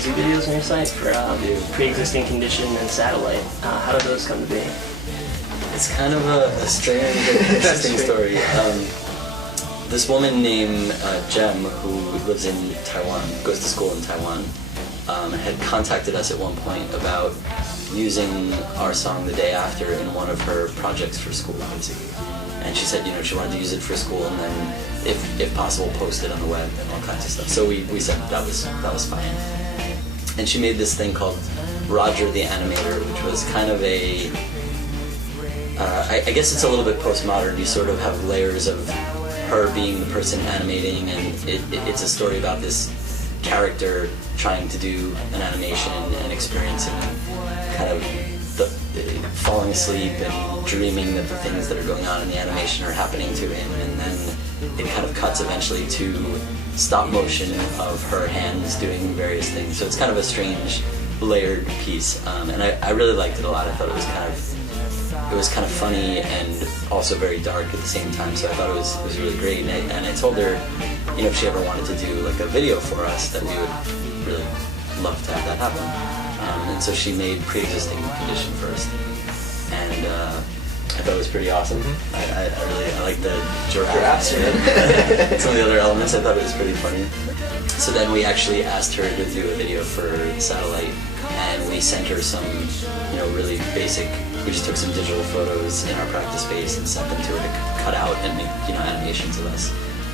music videos on your site for Pre-Existing Condition and Satellite. How did those come to be? It's kind of a strange and interesting story. This woman named Jem, who lives in Taiwan, goes to school in Taiwan, had contacted us at one point about using our song The Day After in one of her projects for school, basically. And she said, she wanted to use it for school and then, if possible, post it on the web and all kinds of stuff. So we said that was fine. And she made this thing called Roger the Animator, which was kind of a, I guess it's a little bit postmodern. You sort of have layers of her being the person animating, and it's a story about this character trying to do an animation and experiencing kind of falling asleep and dreaming that the things that are going on in the animation are happening to him, and then it kind of cuts eventually to stop motion of her hands doing various things. So it's kind of a strange layered piece, and I really liked it a lot. I thought it was kind of funny and also very dark at the same time, so I thought it was really great. And I told her, if she ever wanted to do like a video for us, that we would really love to have that happen. And so she made Pre-Existing Condition first, and I thought it was pretty awesome. I really like the giraffes and some of the other elements. I thought it was pretty funny. So then we actually asked her to do a video for Satellite, and we sent her some, really basic. We just took some digital photos in our practice space and sent them to her to cut out and make, animations of us.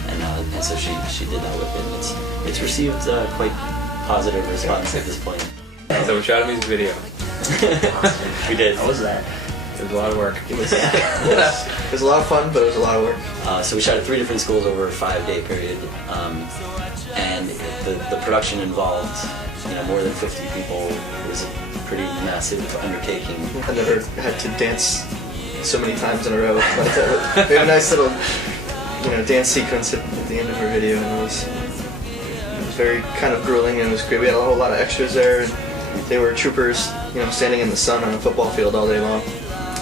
And so she did that with it. It's received quite positive response at this point. So we shot a music video. We did. How was that? It was a lot of work. It was a lot of fun, but it was a lot of work. So we shot at 3 different schools over a 5-day period, and the production involved, more than 50 people. It was a pretty massive undertaking. I never had to dance so many times in a row. But we had a nice little, dance sequence at the end of our video, and it was very kind of grueling, and it was great. We had a whole lot of extras there, and they were troopers, standing in the sun on a football field all day long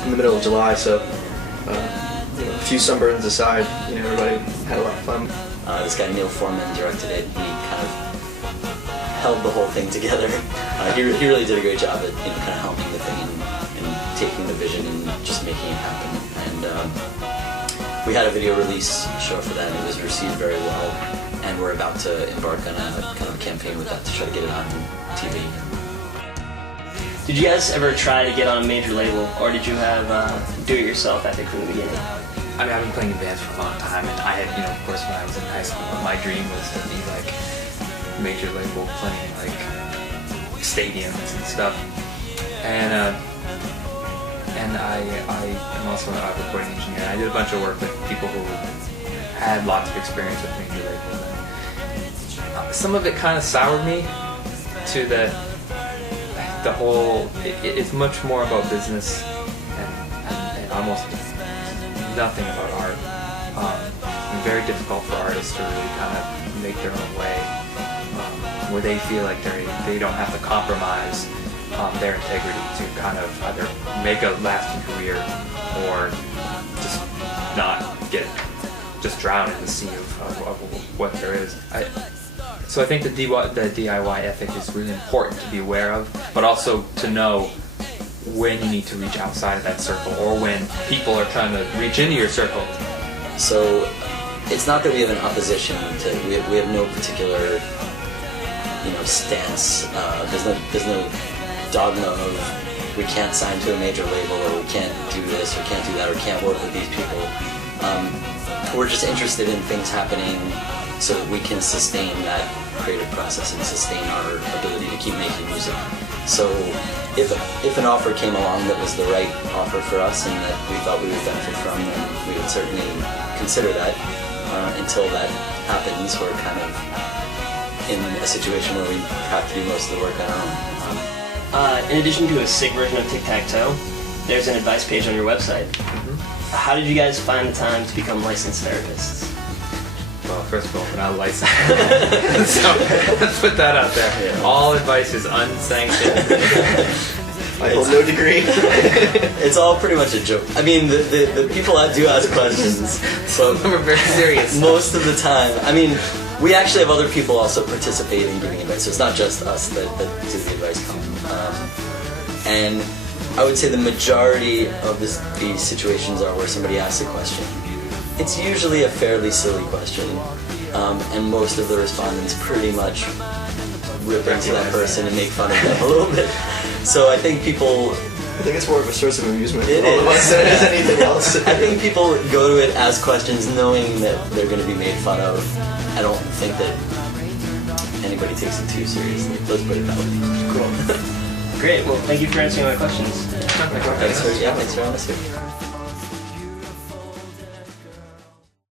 in the middle of July. So, a few sunburns aside, everybody had a lot of fun. This guy Neil Foreman directed it. He kind of held the whole thing together. He really did a great job at kind of helming the thing and taking the vision and just making it happen. And we had a video release show for that, and it was received very well. And we're about to embark on a kind of campaign with that to try to get it on TV. Did you guys ever try to get on a major label, or did you have do-it-yourself ethic from the beginning? I mean, I've been playing in bands for a long time, and I had, of course, when I was in high school, my dream was to be like major label, playing like stadiums and stuff. And I am also a recording engineer. I did a bunch of work with people who had lots of experience with major labels. And some of it kind of soured me to the whole. It's much more about business and almost nothing about art. It's very difficult for artists to really kind of make their own way, where they feel like they don't have to compromise their integrity to kind of either make a lasting career or just not just drown in the sea of what there is. So I think the DIY ethic is really important to be aware of, but also to know when you need to reach outside of that circle, or when people are trying to reach into your circle. So it's not that we have an opposition to. We have no particular, stance. There's no dogma of we can't sign to a major label, or we can't do this, or can't do that, or can't work with these people. We're just interested in things happening so that we can sustain that creative process and sustain our ability to keep making music. So if an offer came along that was the right offer for us and that we thought we would benefit from, then we would certainly consider that. Until that happens, we're kind of in a situation where we have to do most of the work on our own. In addition to a sick version of Tic-Tac-Toe, there's an advice page on your website. How did you guys find the time to become licensed therapists? Well, first of all, we're not licensed. So let's put that out there. Yeah. All advice is unsanctioned. I hold no degree. It's all pretty much a joke. I mean, the people that do ask questions, so We're very serious. most of the time. I mean, we actually have other people also participate in giving advice, so it's not just us that do the advice column. And I would say the majority of these situations are where somebody asks a question. It's usually a fairly silly question, and most of the respondents pretty much rip into that person and make fun of them a little bit. So I think people... I think it's more of a source of amusement It for all of is. us than it is anything else. I think people go to it as questions knowing that they're going to be made fun of. I don't think that anybody takes it too seriously. Let's put it that way. Cool. Great. Well, thank you for answering my questions. Thanks for having us here.